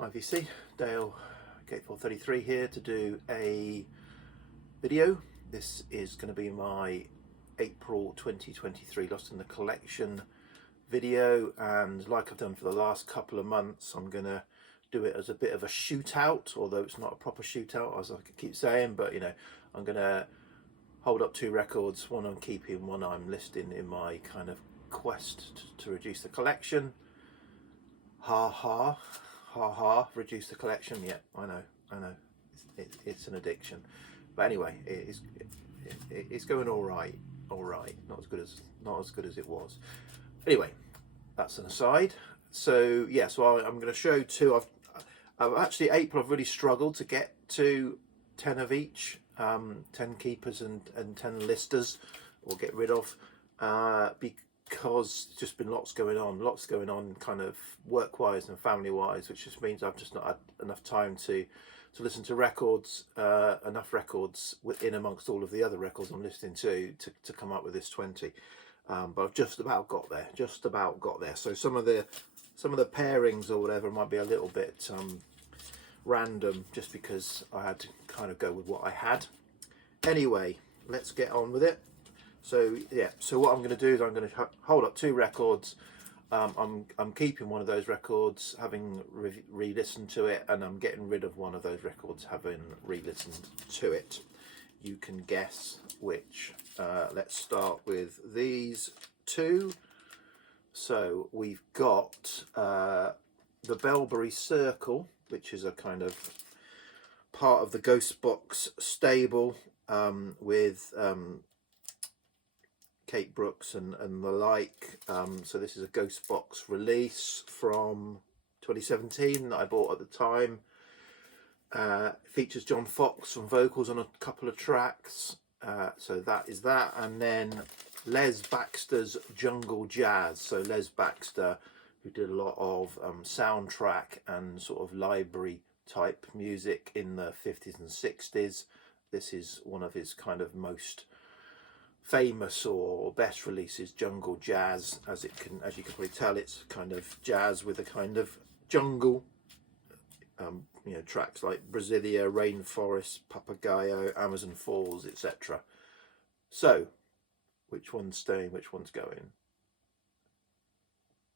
IVC, Dale Gate433 here to do a video. This is going to be my April 2023 Lost in the Collection video, and like I've done for the last couple of months, I'm going to do it as a bit of a shootout, although it's not a proper shootout as I keep saying, but you know, I'm going to hold up two records, one I'm keeping, one I'm listing in my kind of quest to reduce the collection. Ha ha. Ha ha, reduce the collection. Yeah, I know. It's an addiction, but anyway, it's going all right. Not as good as it was. Anyway, that's an aside. So yeah, I'm going to show two. I've actually April. I've really struggled to get to 10 of each, 10 keepers and 10 listers, or get rid of, because just been lots going on kind of work wise and family wise, which just means I've just not had enough time to listen to records, enough records within amongst all of the other records I'm listening to come up with this 20. But I've just about got there, so some of the pairings or whatever might be a little bit random, just because I had to kind of go with what I had. Anyway, let's get on with it. So yeah, so what I'm going to do is I'm going to hold up two records. I'm keeping one of those records, having re-listened to it, and I'm getting rid of one of those records, having re-listened to it. You can guess which. Let's start with these two. So we've got the Bellberry Circle, which is a kind of part of the Ghost Box stable, with Kate Brooks and the like. So this is a Ghost Box release from 2017 that I bought at the time. Features John Fox on vocals on a couple of tracks. So that is that. And then Les Baxter's Jungle Jazz. So Les Baxter, who did a lot of soundtrack and sort of library type music in the 50s and 60s. This is one of his kind of most famous or best releases, Jungle Jazz. As you can probably tell, it's kind of jazz with a kind of jungle. You know, tracks like Brasilia, Rainforest, Papagayo, Amazon Falls, etc. So, which one's staying, which one's going?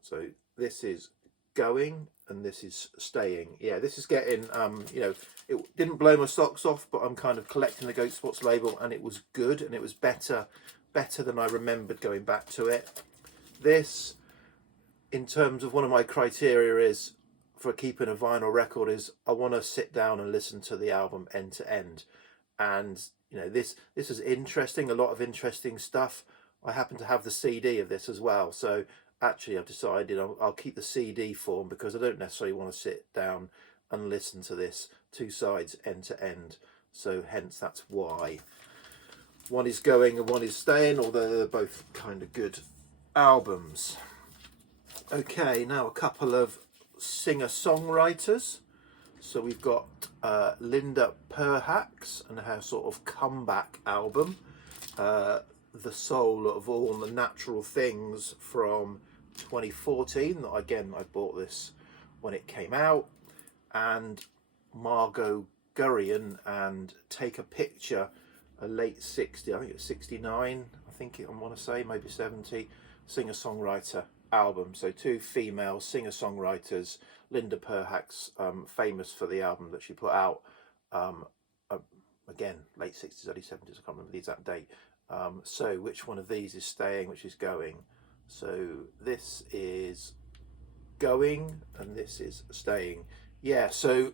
So this is going and this is staying. Yeah, this is getting, you know, it didn't blow my socks off, but I'm kind of collecting the Ghost Spots label, and it was good, and it was better than I remembered going back to it. This, in terms of one of my criteria is for keeping a vinyl record, is I want to sit down and listen to the album end to end. And you know, this is interesting, a lot of interesting stuff. I happen to have the CD of this as well, so actually I've decided I'll keep the CD form, because I don't necessarily want to sit down and listen to this two sides end to end. So hence that's why one is going and one is staying, although they're both kind of good albums. Okay, now a couple of singer-songwriters. So we've got Linda Perhacs and her sort of comeback album, The Soul of All the Natural Things, from 2014. Again, I bought this when it came out. And Margot Gurrian and Take a Picture, a late 60, I think it's 69, I want to say, maybe 70, singer-songwriter album. So two female singer-songwriters. Linda Perhacs, famous for the album that she put out, again, late 60s, early 70s, I can't remember the exact date. So which one of these is staying, which is going? So this is going and this is staying. Yeah, so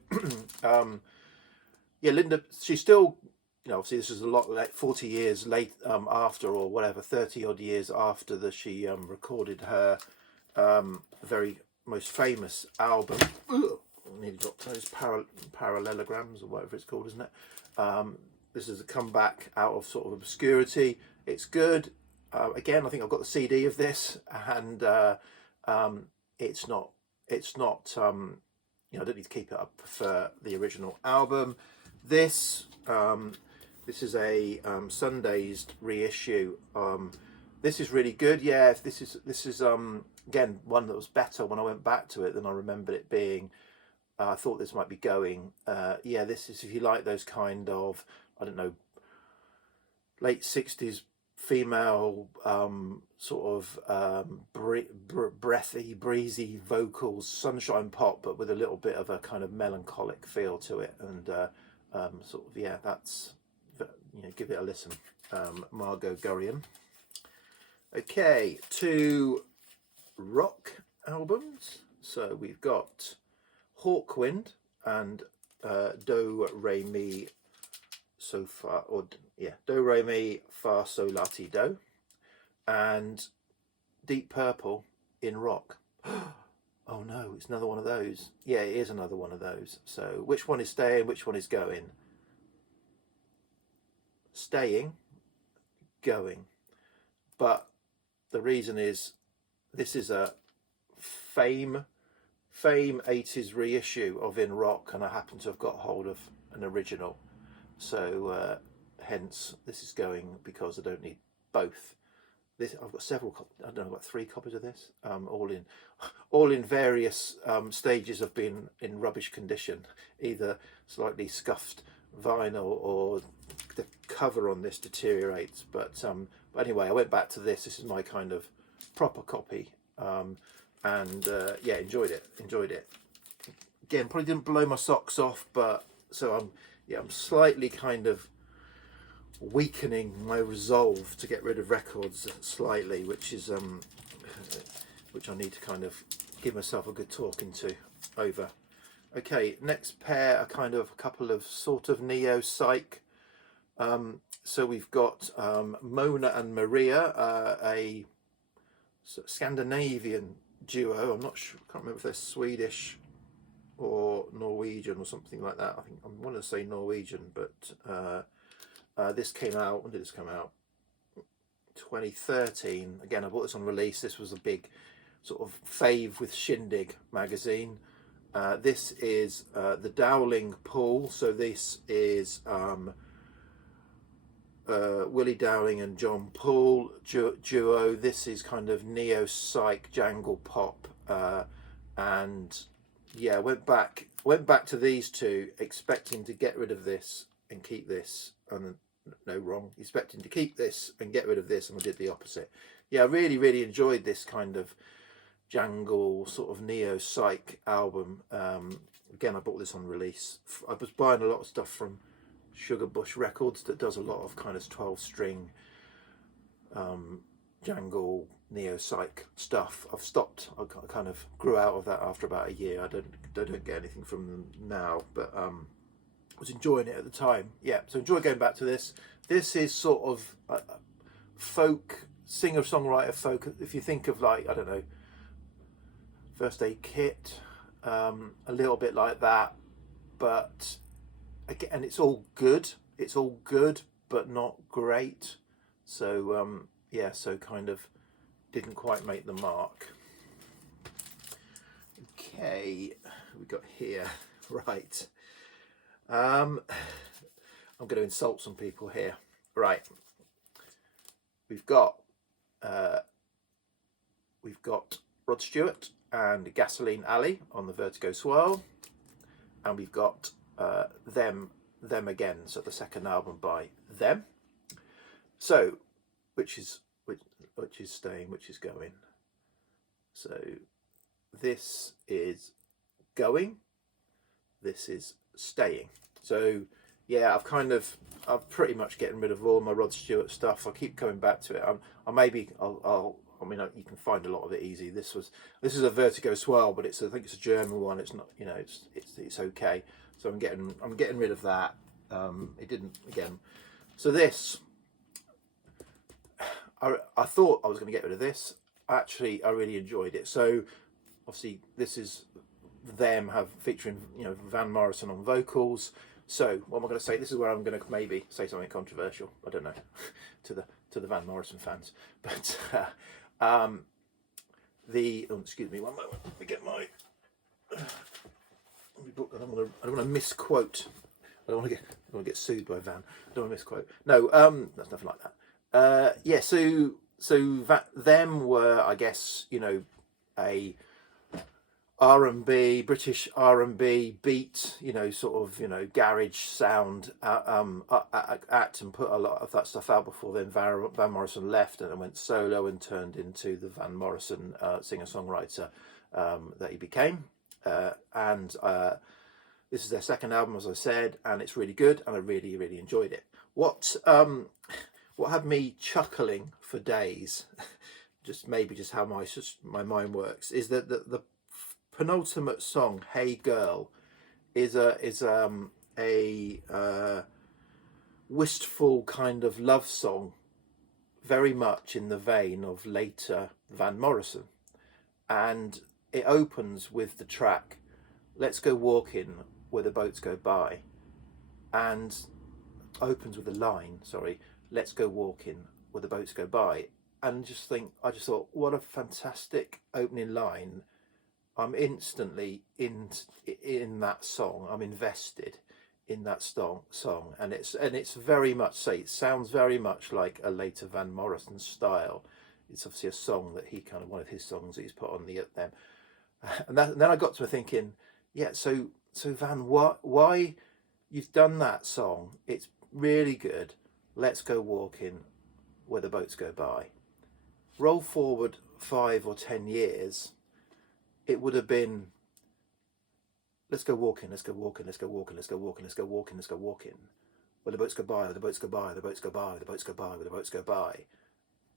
yeah, Linda, she's still, you know, obviously this is a lot, like 40 years late, after, or whatever, 30 odd years after that she recorded her very most famous album. Ugh, I nearly got those parallelograms or whatever it's called, isn't it? This is a comeback out of sort of obscurity. It's good. Again, I think I've got the CD of this, and it's not you know, I don't need to keep it. I prefer the original album. This is a Sundays reissue. This is really good. Yeah, this is again one that was better when I went back to it than I remembered it being. I thought this might be going. Yeah, this is, if you like those kind of, I don't know, late 60s female sort of breathy, breezy vocals, sunshine pop, but with a little bit of a kind of melancholic feel to it. And sort of, yeah, that's, you know, give it a listen. Margot Gurrian. Okay, 2 rock albums. So we've got Hawkwind and Do Re Mi So Fa, or yeah, Do Re Mi Fa So La Ti Do, and Deep Purple in rock. Oh no, it's another one of those. Yeah, it is another one of those. So which one is staying, which one is going? Staying, going. But the reason is, this is a Fame 80s reissue of In Rock, and I happen to have got hold of an original. So hence this is going, because I don't need both. This, I've got several, I don't know, about 3 copies of this, all in various stages of being in rubbish condition, either slightly scuffed vinyl or the cover on this deteriorates. But anyway, I went back to this. This is my kind of proper copy, and yeah, enjoyed it. Again, probably didn't blow my socks off, but so I'm slightly kind of weakening my resolve to get rid of records slightly, which is which I need to kind of give myself a good talking to over. Okay, next pair are kind of a couple of sort of neo psych. So we've got Mona and Maria, a Scandinavian duo. I'm not sure, can't remember if they're Swedish or Norwegian or something like that. I think I want to say Norwegian, but this came out, when did this come out? 2013. Again, I bought this on release. This was a big sort of fave with Shindig magazine. This is the Dowling Pool. So this is Willie Dowling and John Poole duo. This is kind of neo psych jangle pop, and yeah, went back to these two expecting to get rid of this and keep this, and no, wrong, expecting to keep this and get rid of this, and I did the opposite. Yeah, I really enjoyed this kind of jangle sort of neo psych album. Again, I bought this on release. I was buying a lot of stuff from Sugar Bush Records that does a lot of kind of 12-string jangle neo psych stuff. I've stopped. I kind of grew out of that after about a year. I don't get anything from them now, but was enjoying it at the time. Yeah, so enjoy going back to this. This is sort of folk, singer-songwriter folk. If you think of, like, I don't know, First Aid Kit, a little bit like that, but again, it's all good, but not great. So yeah, so kind of didn't quite make the mark. Okay, we got here, right. I'm going to insult some people here. Right, we've got Rod Stewart and Gasoline Alley on the Vertigo Swirl, and we've got them again, so the second album by them. So which is staying, which is going? So this is going, this is staying. So yeah, I've pretty much getting rid of all my Rod Stewart stuff. I keep coming back to it. I mean, you can find a lot of it easy. This is a Vertigo Swirl, but I think it's a German one. It's not, you know, it's okay. So I'm getting rid of that. It didn't, again. So this, I thought I was going to get rid of this. Actually, I really enjoyed it. So obviously this is them featuring, you know, Van Morrison on vocals. So what am I going to say? This is where I'm going to maybe say something controversial. I don't know, to the Van Morrison fans, but excuse me one moment. Let me get my book. I don't want to misquote. I don't want to get sued by Van. I don't want to misquote. No, that's nothing like that. Yeah. So them were, I guess, you know, R&B, British R&B beat, sort of, garage sound act, and put a lot of that stuff out before then Van Morrison left and went solo and turned into the Van Morrison singer-songwriter that he became. And this is their second album, as I said, and it's really good, and I really, really enjoyed it. What had me chuckling for days, just how my mind works, is that the penultimate song, "Hey Girl," is a wistful kind of love song, very much in the vein of later Van Morrison, and it opens with the track "Let's Go Walking Where the Boats Go By," and opens with the line, sorry, "Let's go walking where the boats go by," and I just thought, what a fantastic opening line. I'm instantly in that song. I'm invested in that song, and it's very much, it sounds very much like a later Van Morrison style. It's obviously a song that he kind of, one of his songs that he's put on them, and then I got to thinking, yeah, so Van, why you've done that song? It's really good. Let's go walking where the boats go by. Roll forward 5 or 10 years, it would have been, let's go walking, let's go walking, let's go walking, let's go walking, let's go walking, let's go walking, where the boats go by, where the boats go by, where the boats go by, where the boats go by, where the boats go by.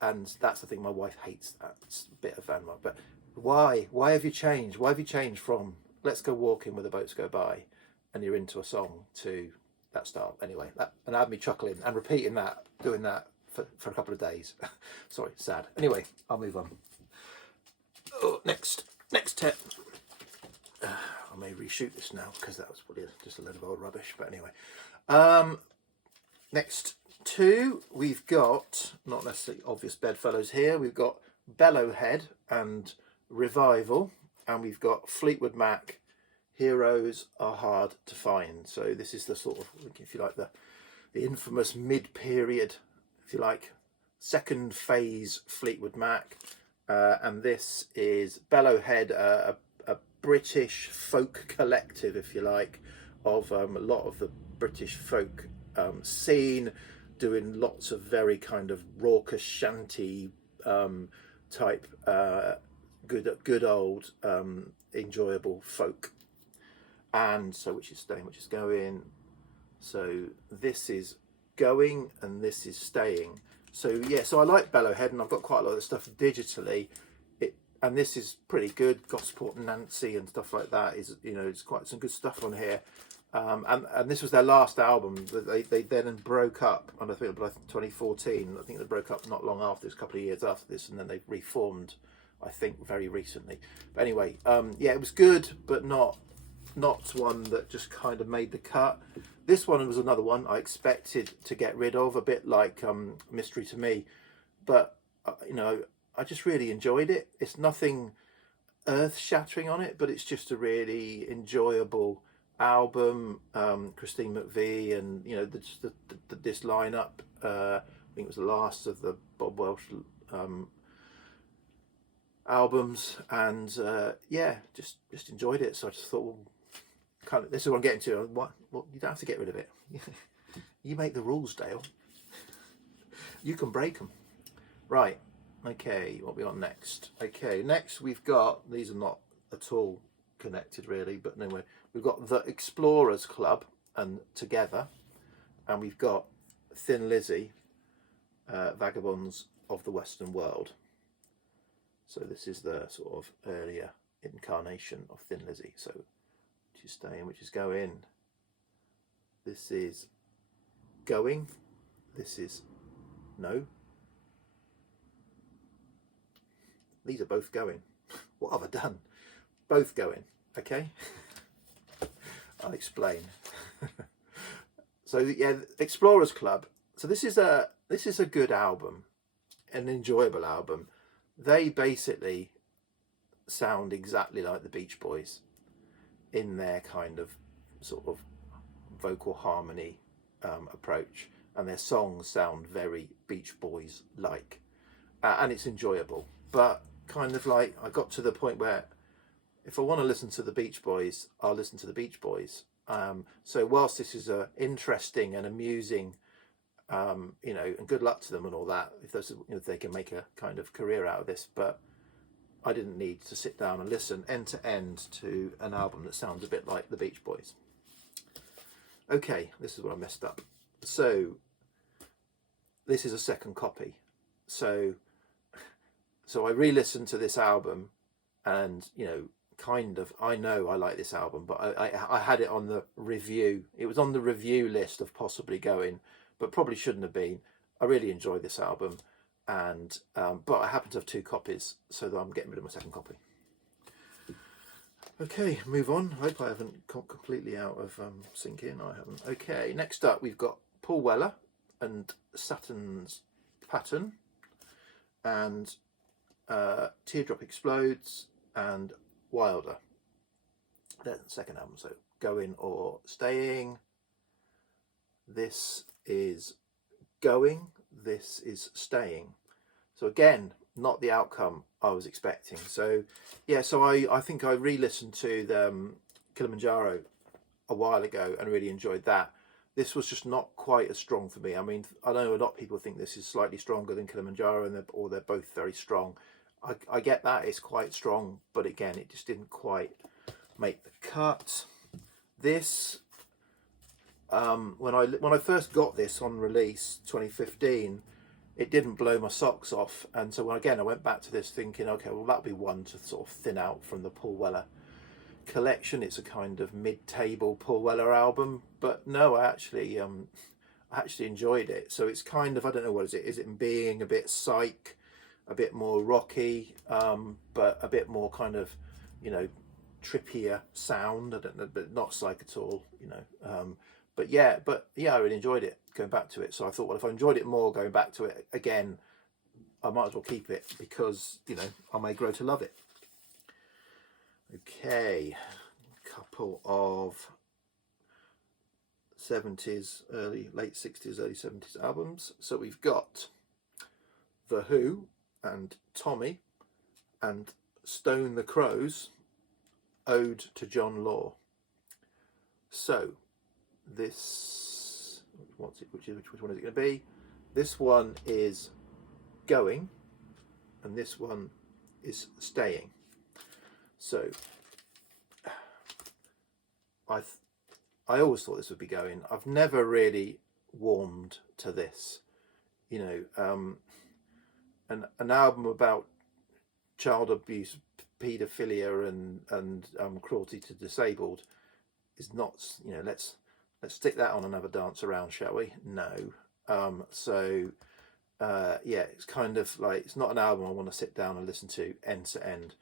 And that's the thing, my wife hates that bit of Van Morrison. But why have you changed? Why have you changed from "Let's go walking where the boats go by" and you're into a song to that style? Anyway, and had me chuckling and repeating that, doing that for a couple of days. Sorry, sad. Anyway, I'll move on. Oh, next tip. I may reshoot this now because that was probably just a load of old rubbish. But anyway, next two, we've got, not necessarily obvious bedfellows here, we've got Bellowhead and Revival, and we've got Fleetwood Mac, Heroes Are Hard to Find. So this is the sort of, if you like, the infamous mid-period, if you like, second phase Fleetwood Mac. And this is Bellowhead, a British folk collective, if you like, of a lot of the British folk scene, doing lots of very kind of raucous shanty type good old enjoyable folk. And so which is staying, which is going. So this is going and this is staying. So yeah, so I like Bellowhead, and I've got quite a lot of stuff digitally. And this is pretty good. Gosport Nancy and stuff like that is, it's quite some good stuff on here. And this was their last album. They then broke up, and I think 2014. I think they broke up not long after this, a couple of years after this, and then they reformed, I think, very recently. But anyway, yeah, it was good, but not one that just kind of made the cut. This one was another one I expected to get rid of, a bit like Mystery to Me, but I just really enjoyed it. It's nothing earth-shattering on it, but it's just a really enjoyable album. Christine McVie and this lineup. I think it was the last of the Bob Welsh albums, and yeah, just enjoyed it. So I just thought, well, this is what I'm getting to. What? Well, you don't have to get rid of it. You make the rules, Dale. You can break them. Right. Okay, what we got next? Okay, next we've got, these are not at all connected really, but anyway, we've got The Explorers Club and Together, and we've got Thin Lizzy, Vagabonds of the Western World. So this is the sort of earlier incarnation of Thin Lizzy. So which is staying, which is going. This is going. This is no. These are both going. What have I done? Both going. Okay. I'll explain. So yeah, Explorers Club. So this is a good album, an enjoyable album. They basically sound exactly like the Beach Boys in their kind of sort of vocal harmony approach, and their songs sound very Beach Boys like, and it's enjoyable. But kind of like, I got to the point where if I want to listen to the Beach Boys, I'll listen to the Beach Boys. So whilst this is a interesting and amusing, you know, and good luck to them and all that, if those, you know, if they can make a kind of career out of this, but I didn't need to sit down and listen end to end to an album that sounds a bit like the Beach Boys. Okay, this is where I messed up. So this is a second copy. So I re-listened to this album, and you know, kind of, I know I like this album, but I had it on the review. It was on the review list of possibly going, but probably shouldn't have been. I really enjoy this album, and but I happen to have 2 copies, so that I'm getting rid of my second copy. Okay, move on. I hope I haven't got completely out of sync in. I haven't. Okay, next up we've got Paul Weller and Saturn's Pattern, and Teardrop Explodes, and Wilder. That's the second album. So Going or Staying. This is Going. This is Staying. So again, not the outcome I was expecting. So yeah, so I think I re-listened to the Kilimanjaro a while ago and really enjoyed that. This was just not quite as strong for me. I mean, I know a lot of people think this is slightly stronger than Kilimanjaro, and they're both very strong. I get that, it's quite strong, but again, it just didn't quite make the cut. This, when I first got this on release 2015, it didn't blow my socks off, and so again I went back to this thinking, okay, well that'll be one to sort of thin out from the Paul Weller collection. It's a kind of mid-table Paul Weller album, but no, I actually enjoyed it. So it's kind of, I don't know, what is it? Is it being a bit psych, a bit more rocky, but a bit more kind of, you know, trippier sound. I don't know, but not psych at all, you know. But yeah, I really enjoyed it going back to it. So I thought, well, if I enjoyed it more going back to it again, I might as well keep it, because, you know, I may grow to love it. Okay, couple of 70s, late 60s, early 70s albums. So we've got The Who and Tommy and Stone the Crows, Ode to John Law. So this, which one is it going to be? This one is Going, and this one is Staying. So I always thought this would be Going. I've never really warmed to this, you know. An album about child abuse, paedophilia, and cruelty to disabled is not, you know. Let's stick that on and have a dance around, shall we? No. Yeah, it's kind of like, it's not an album I want to sit down and listen to end to end.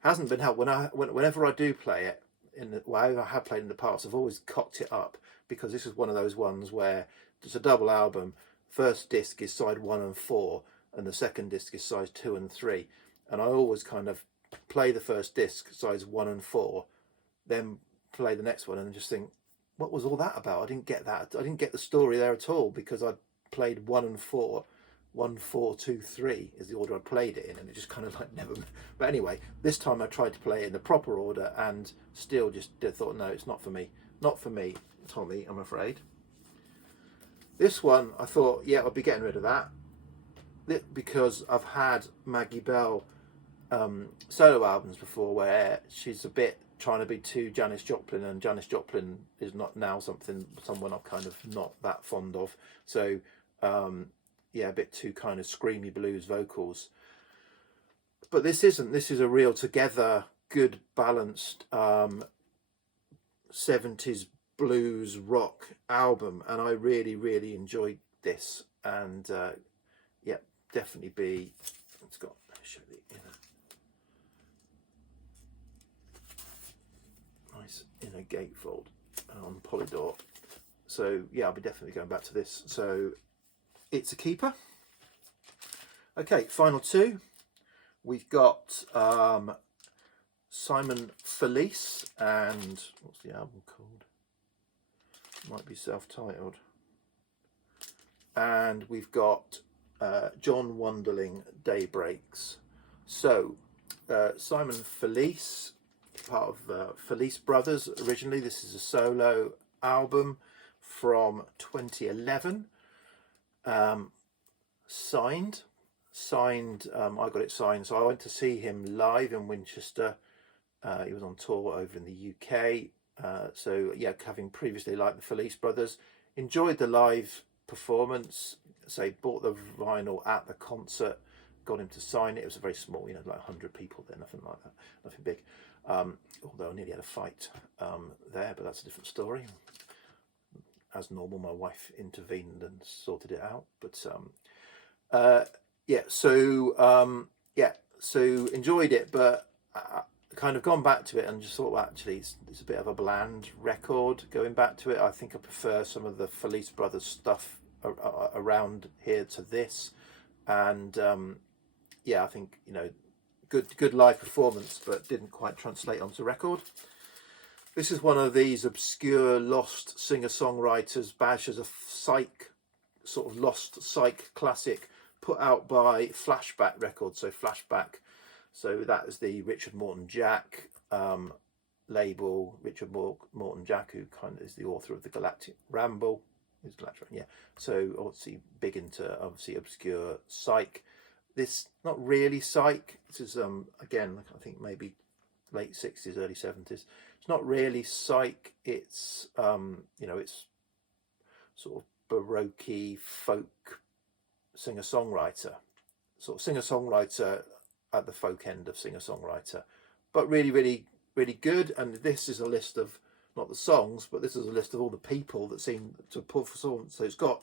Hasn't been helped whenever I do play it, I have played in the past, I've always cocked it up, because this is one of those ones where it's a double album. First disc is side 1 and 4, and the second disc is sides 2 and 3, and I always kind of play the first disc, sides 1 and 4, then play the next one and just think, what was all that about? I didn't get that. I didn't get the story there at all, because I played 1 and 4. 1, 4, 2, 3 is the order I played it in, and it just kind of like never. But anyway, this time I tried to play it in the proper order, and still just thought, no, it's not for me. Not for me, Tommy, I'm afraid. This one, I thought, yeah, I'll be getting rid of that, because I've had Maggie Bell solo albums before where she's a bit trying to be too Janis Joplin, and Janis Joplin is not now someone I'm kind of not that fond of. So yeah, a bit too kind of screamy blues vocals. But this isn't. This is a real together, good, balanced 70s blues rock album, and I really, really enjoyed this. And yeah, definitely be. It's got. Let me show the inner. Nice inner gatefold on Polydor. So yeah, I'll be definitely going back to this. So it's a keeper. Okay, final 2. We've got Simon Felice, and what's the album called? Might be self-titled. And we've got John Wonderling, Daybreaks. So Simon Felice, part of Felice Brothers originally. This is a solo album from 2011. Signed. I got it signed. So I went to see him live in Winchester. He was on tour over in the UK. So yeah, having previously liked the Felice Brothers, enjoyed the live performance. So bought the vinyl at the concert. Got him to sign it. It was a very small, like 100 people there, nothing like that, nothing big. Although I nearly had a fight there, but that's a different story. As normal, my wife intervened and sorted it out. But so enjoyed it, but kind of gone back to it and just thought, well, actually, it's a bit of a bland record. Going back to it, I think I prefer some of the Felice Brothers stuff around here to this, and I think good live performance, but didn't quite translate onto record. This is one of these obscure lost singer-songwriters badged as a psych, sort of lost psych classic, put out by Flashback Records. So Flashback, so that is the Richard Morton Jack label. Richard Morton Jack, who kind of is the author of the Galactic Ramble. So obviously big into obscure psych. This not really psych. This is again, I think maybe late 60s, early 70s. It's not really psych. It's it's sort of baroque folk singer-songwriter, sort of singer-songwriter at the folk end of singer-songwriter, but really, really, really good. And this is a list of not the songs, but this is a list of all the people that seem to perform. So it's got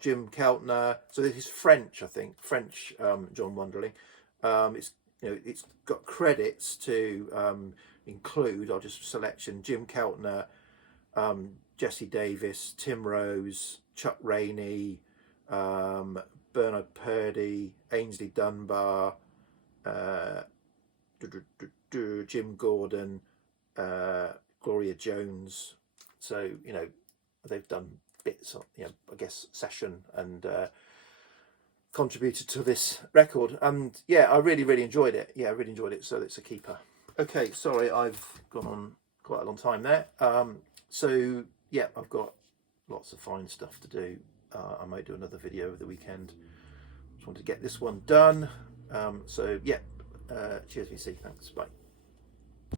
Jim Keltner. So this is French, I think, French John Wonderling. It's got credits to include. I'll just selection Jim Keltner, Jesse Davis, Tim Rose, Chuck Rainey, Bernard Purdy, Ainsley Dunbar, Jim Gordon, Gloria Jones. So they've done bits, I guess, session and contributed to this record. And yeah, I really, really enjoyed it. Yeah, I really enjoyed it. So it's a keeper. Okay, sorry, I've gone on quite a long time there. So yeah, I've got lots of fine stuff to do. I might do another video over the weekend. Just want to get this one done. So yeah, cheers VC, thanks, bye.